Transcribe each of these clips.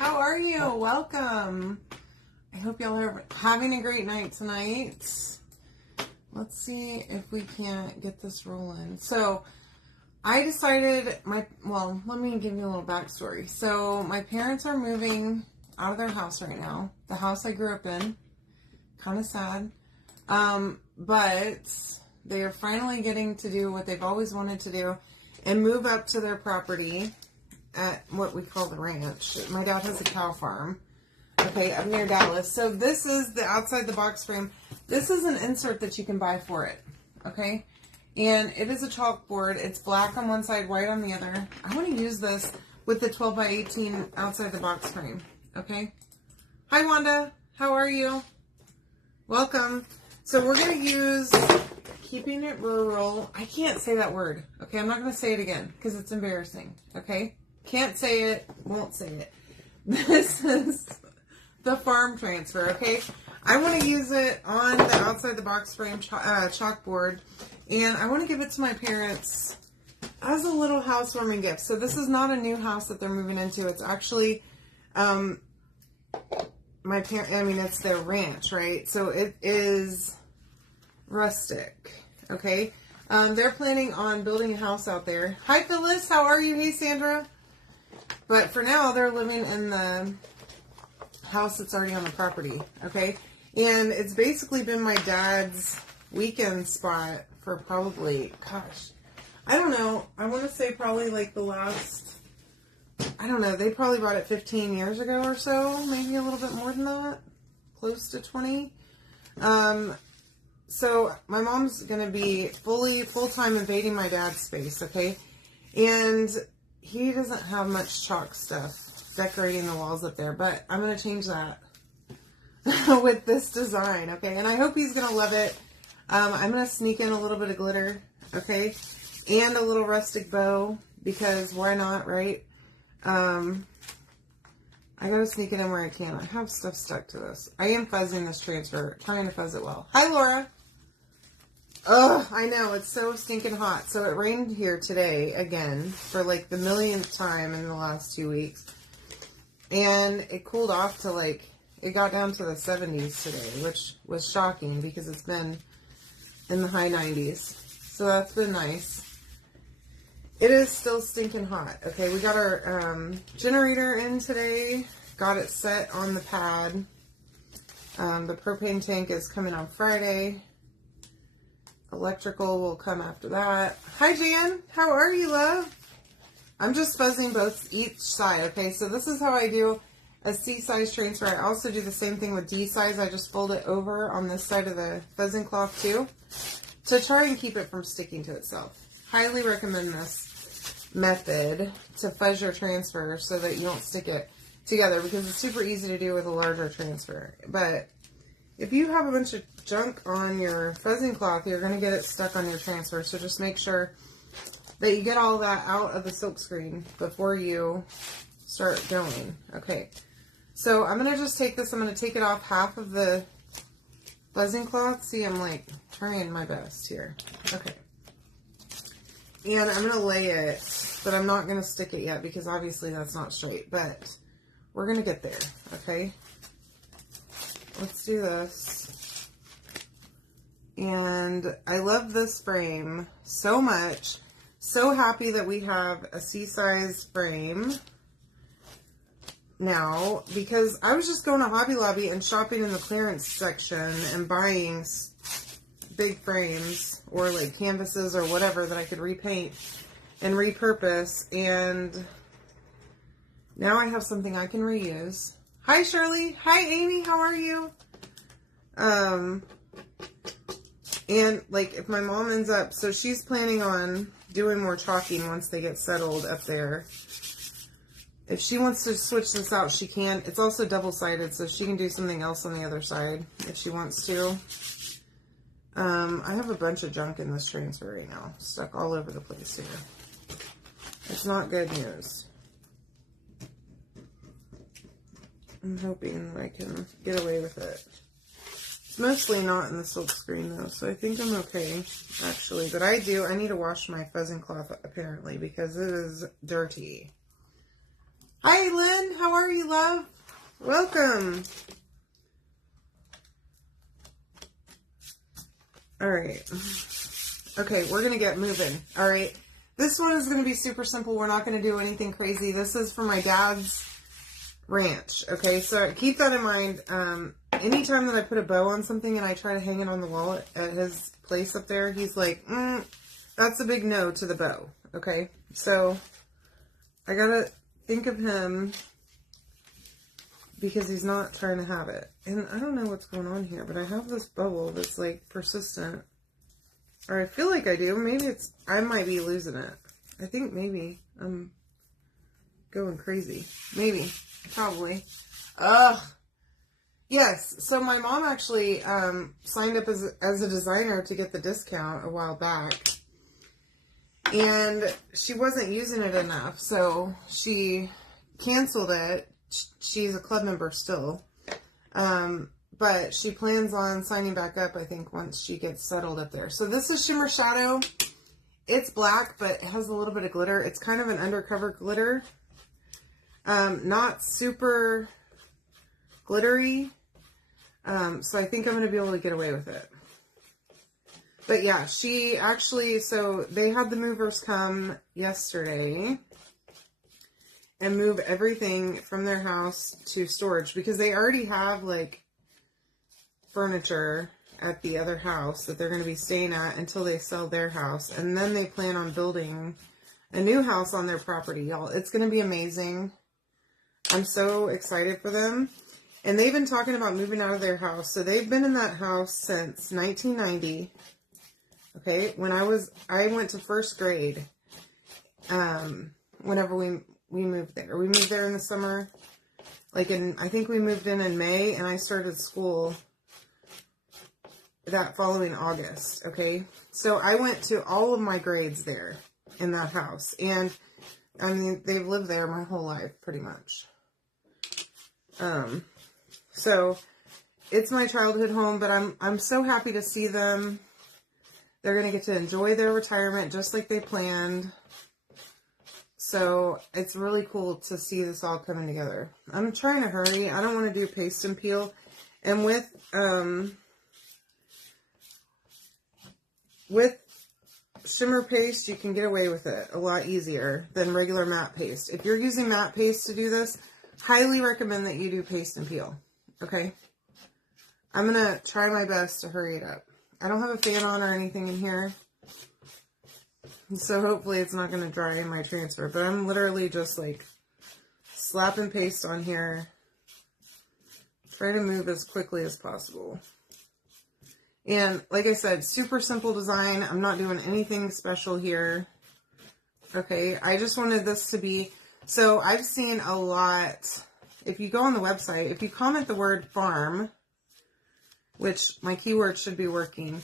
How are you? Welcome. I hope y'all are having a great night tonight. Let's see if we can't get this rolling. So, I decided let me give you a little backstory. So, my parents are moving out of their house right now. The house I grew up in. Kind of sad. But they are finally getting to do what they've always wanted to do and move up to their property at what we call the ranch. My dad has a cow farm, okay, up near Dallas. So this is the outside the box frame. This is an insert that you can buy for it, okay? And it is a chalkboard. It's black on one side, white on the other. I want to use this with the 12 by 18 outside the box frame, okay? Hi, Wanda. How are you? Welcome. So we're going to use Keeping It Rural. I can't say that word, okay? I'm not going to say it again because it's embarrassing, okay? Can't say it, won't say it. This is the farm transfer, okay? I want to use it on the outside the box frame chalkboard, and I want to give it to my parents as a little housewarming gift. So this is not a new house that they're moving into. It's actually it's their ranch, right? So it is rustic, okay? They're planning on building a house out there. Hi, Phyllis. How are you? Hey, Sandra. But for now, they're living in the house that's already on the property, okay? And it's basically been my dad's weekend spot for probably, I don't know. I want to say probably like the last, they probably bought it 15 years ago or so. Maybe a little bit more than that. Close to 20. So my mom's going to be full-time invading my dad's space, okay? And he doesn't have much chalk stuff decorating the walls up there, but I'm going to change that with this design, okay? And I hope he's going to love it. I'm going to sneak in a little bit of glitter, okay? And a little rustic bow, because why not, right? I got to sneak it in where I can. I have stuff stuck to this. I am fuzzing this transfer, trying to fuzz it well. Hi, Laura. Ugh, I know, it's so stinking hot. So it rained here today again for like the millionth time in the last 2 weeks. And it cooled off to it got down to the 70s today, which was shocking because it's been in the high 90s. So that's been nice. It is still stinking hot. Okay, we got our generator in today. Got it set on the pad. The propane tank is coming on Friday. Electrical will come after that. Hi, Jan. How are you, love? I'm just fuzzing each side, okay? So this is how I do a C-size transfer. I also do the same thing with D-size. I just fold it over on this side of the fuzzing cloth, too, to try and keep it from sticking to itself. Highly recommend this method to fuzz your transfer so that you don't stick it together, because it's super easy to do with a larger transfer. But if you have a bunch of junk on your fuzzing cloth, you're going to get it stuck on your transfer. So just make sure that you get all that out of the silk screen before you start going. Okay. So I'm going to just take this. I'm going to take it off half of the fuzzing cloth. See, I'm trying my best here. Okay. And I'm going to lay it, but I'm not going to stick it yet because obviously that's not straight. But we're going to get there. Okay. Let's do this. And I love this frame so much. So happy that we have a C-size frame now, because I was just going to Hobby Lobby and shopping in the clearance section and buying big frames or canvases or whatever that I could repaint and repurpose. And now I have something I can reuse. Hi, Shirley. Hi, Amy. How are you? And if my mom ends up, so she's planning on doing more chalking once they get settled up there. If she wants to switch this out, she can. It's also double-sided, so she can do something else on the other side if she wants to. I have a bunch of junk in this transfer right now, stuck all over the place here. It's not good news. I'm hoping I can get away with it. It's mostly not in the silk screen though, so I think I'm okay, actually. But I need to wash my fuzzing cloth apparently because it is dirty. Hi, Hi, Lynn. How are you, love? Welcome. All right. Okay, we're going to get moving. All right. This one is going to be super simple. We're not going to do anything crazy. This is for my dad's ranch. Okay, so keep that in mind. Anytime that I put a bow on something and I try to hang it on the wall at his place up there, he's like, that's a big no to the bow. Okay, so I got to think of him because he's not trying to have it. And I don't know what's going on here, but I have this bubble that's like persistent. Or I feel like I do. Maybe I might be losing it. I think maybe I'm going crazy. Maybe. Probably. Ugh. Yes. So my mom actually signed up as a designer to get the discount a while back. And she wasn't using it enough. So she canceled it. She's a club member still. But she plans on signing back up, I think, once she gets settled up there. So this is Shimmer Shadow. It's black, but it has a little bit of glitter. It's kind of an undercover glitter. Not super glittery. So I think I'm going to be able to get away with it. But yeah, she actually, so they had the movers come yesterday and move everything from their house to storage because they already have like furniture at the other house that they're going to be staying at until they sell their house. And then they plan on building a new house on their property, y'all. It's going to be amazing. I'm so excited for them. And they've been talking about moving out of their house. So they've been in that house since 1990. Okay. When I went to first grade, whenever we moved there. We moved there in the summer. I think we moved in May, and I started school that following August, okay? So I went to all of my grades there in that house. And, I mean, they've lived there my whole life, pretty much. So it's my childhood home, but I'm so happy to see them. They're going to get to enjoy their retirement just like they planned. So it's really cool to see this all coming together. I'm trying to hurry. I don't want to do paste and peel. And with shimmer paste, you can get away with it a lot easier than regular matte paste. If you're using matte paste to do this, highly recommend that you do paste and peel. Okay? I'm going to try my best to hurry it up. I don't have a fan on or anything in here, so hopefully it's not going to dry in my transfer. But I'm literally just like slapping paste on here, trying to move as quickly as possible. And like I said, super simple design. I'm not doing anything special here. Okay, I just wanted this to be, so I've seen a lot, if you go on the website, if you comment the word farm, which my keyword should be working,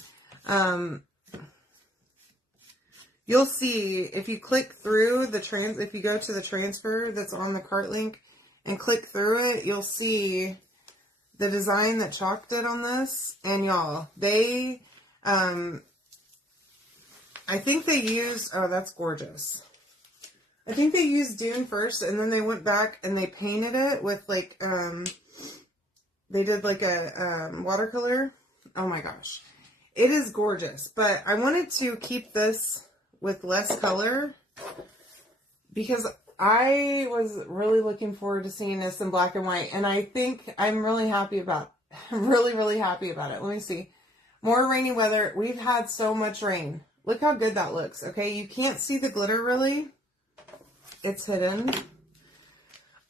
you'll see, if you click through if you go to the transfer that's on the cart link and click through it, you'll see the design that Chalk did on this. And y'all, they, I think they used, oh, that's gorgeous. I think they used Dune first, and then they went back and they painted it with like, they did like a watercolor. Oh my gosh. It is gorgeous. But I wanted to keep this with less color because I was really looking forward to seeing this in black and white. And I think I'm really happy about it. I'm really happy about it. Let me see. More rainy weather. We've had so much rain. Look how good that looks. Okay. You can't see the glitter really. It's hidden.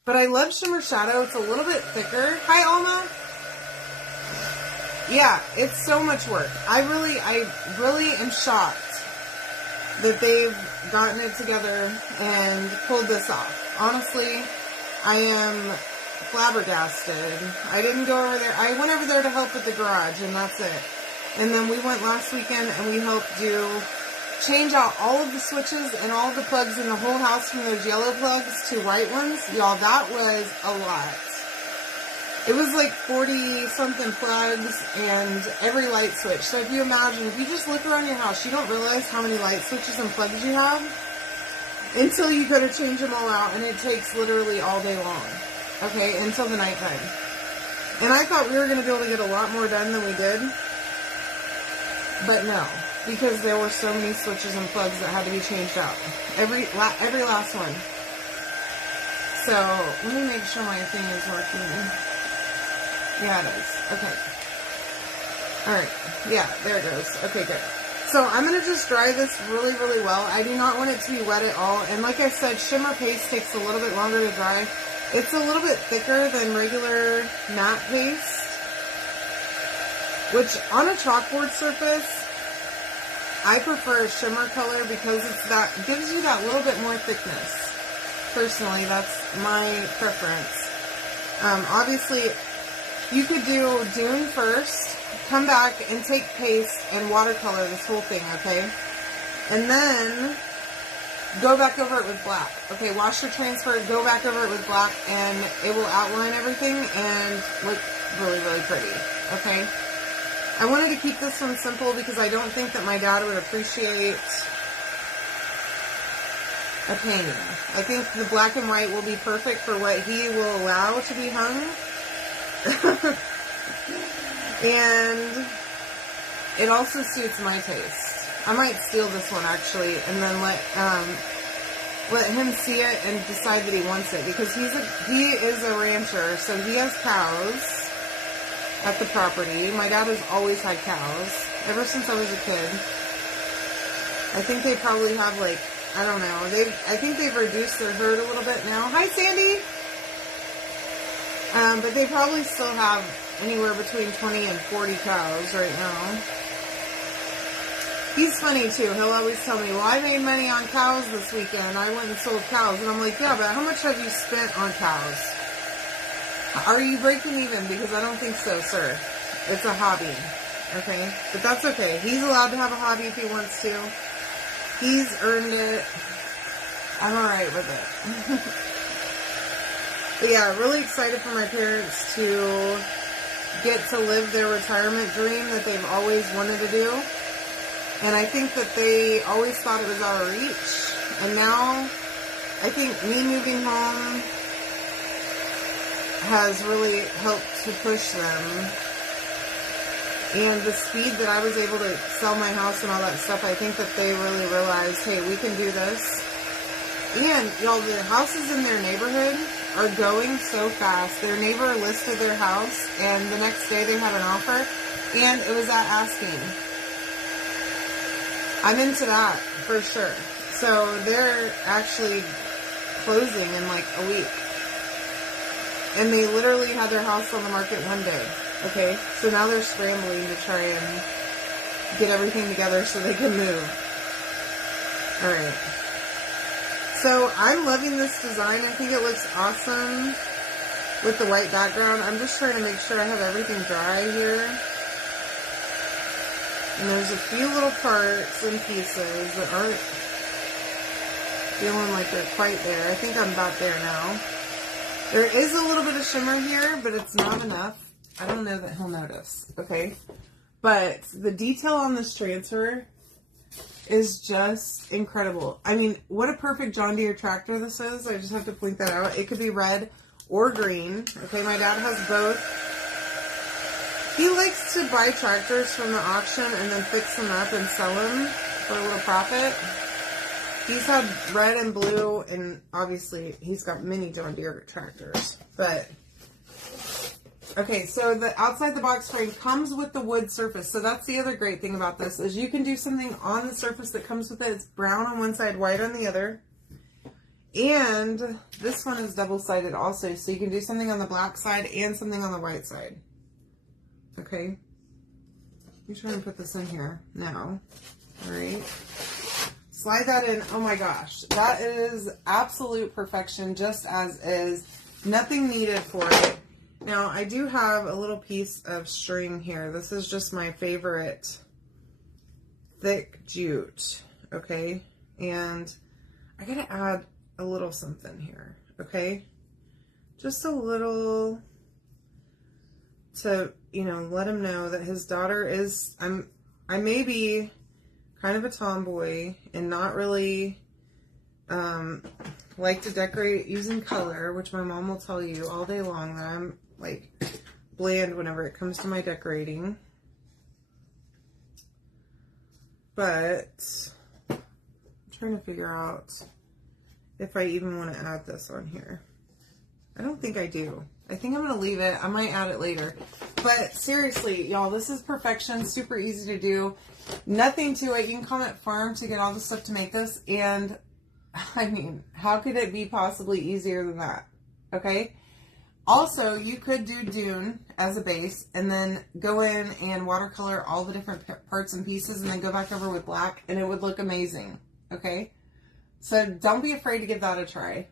But I love Shimmer Shadow. It's a little bit thicker. Hi, Alma. Yeah, it's so much work. I really am shocked that they've gotten it together and pulled this off. Honestly, I am flabbergasted. I didn't go over there. I went over there to help with the garage, and that's it. And then we went last weekend, and we helped change out all of the switches and all of the plugs in the whole house from those yellow plugs to white ones. Y'all, that was a lot. It was like 40-something plugs and every light switch. So if you imagine, if you just look around your house, you don't realize how many light switches and plugs you have. until you go to change them all out, and it takes literally all day long. Okay, until the nighttime. And I thought we were going to be able to get a lot more done than we did. But no, because there were so many switches and plugs that had to be changed out. Every last one. So, let me make sure my thing is working. Yeah, it is. Okay. Alright. Yeah, there it goes. Okay, good. So, I'm going to just dry this really, really well. I do not want it to be wet at all. And like I said, shimmer paste takes a little bit longer to dry. It's a little bit thicker than regular matte paste. Which, on a chalkboard surface, I prefer a shimmer color because it gives you that little bit more thickness. Personally, that's my preference. Obviously, you could do Dune first, come back and take paste and watercolor this whole thing, okay? And then go back over it with black. Okay, wash your transfer, go back over it with black, and it will outline everything and look really, really pretty, okay? I wanted to keep this one simple because I don't think that my dad would appreciate a painting. I think the black and white will be perfect for what he will allow to be hung. And it also suits my taste. I might steal this one actually and then let him see it and decide that he wants it, because he is a rancher, so he has cows at the property. My dad has always had cows ever since I was a kid. I think they probably have like, I don't know. I think they've reduced their herd a little bit now. Hi, Sandy! But they probably still have anywhere between 20 and 40 cows right now. He's funny, too. He'll always tell me, well, I made money on cows this weekend. I went and sold cows. And I'm like, yeah, but how much have you spent on cows? Are you breaking even? Because I don't think so, sir. It's a hobby. Okay? But that's okay. He's allowed to have a hobby if he wants to. He's earned it. I'm alright with it. But yeah, really excited for my parents to get to live their retirement dream that they've always wanted to do. And I think that they always thought it was out of reach. And now, I think me moving home has really helped to push them. And the speed that I was able to sell my house and all that stuff, I think that they really realized, hey, we can do this. And, y'all, the houses in their neighborhood are going so fast. Their neighbor listed their house, and the next day they had an offer, and it was at asking. I'm into that, for sure. So, they're actually closing in like a week. And they literally had their house on the market one day. Okay, so now they're scrambling to try and get everything together so they can move. Alright. So, I'm loving this design. I think it looks awesome with the white background. I'm just trying to make sure I have everything dry here. And there's a few little parts and pieces that aren't feeling like they're quite there. I think I'm about there now. There is a little bit of shimmer here, but it's not enough. I don't know that he'll notice, okay? But the detail on this transfer is just incredible. I mean, what a perfect John Deere tractor this is. I just have to point that out. It could be red or green. Okay, my dad has both. He likes to buy tractors from the auction and then fix them up and sell them for a little profit. He's had red and blue, and obviously he's got many John Deere tractors. But okay, so the outside the box frame comes with the wood surface. So that's the other great thing about this, is you can do something on the surface that comes with it. It's brown on one side, white on the other. And this one is double-sided also, so you can do something on the black side and something on the white side. Okay. Let me try and put this in here now. Alright. Slide that in. Oh my gosh. That is absolute perfection, just as is. Nothing needed for it. Now, I do have a little piece of string here. This is just my favorite thick jute, okay? And I gotta add a little something here, okay? Just a little to, you know, let him know that his daughter is, I may be kind of a tomboy and not really like to decorate using color, which my mom will tell you all day long that I'm like bland whenever it comes to my decorating. But I'm trying to figure out if I even want to add this on here. I don't think I do. I think I'm going to leave it. I might add it later. But seriously, y'all, this is perfection. Super easy to do. Nothing to it. You can comment farm to get all the stuff to make this. And, I mean, how could it be possibly easier than that? Okay? Also, you could do Dune as a base and then go in and watercolor all the different parts and pieces and then go back over with black and it would look amazing. Okay? So don't be afraid to give that a try.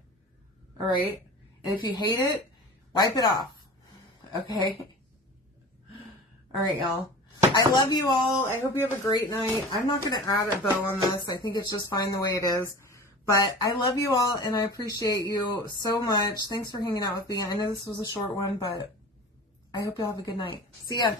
All right? And if you hate it, wipe it off. Okay? All right, y'all. I love you all. I hope you have a great night. I'm not going to add a bow on this. I think it's just fine the way it is. But I love you all, and I appreciate you so much. Thanks for hanging out with me. I know this was a short one, but I hope y'all have a good night. See ya.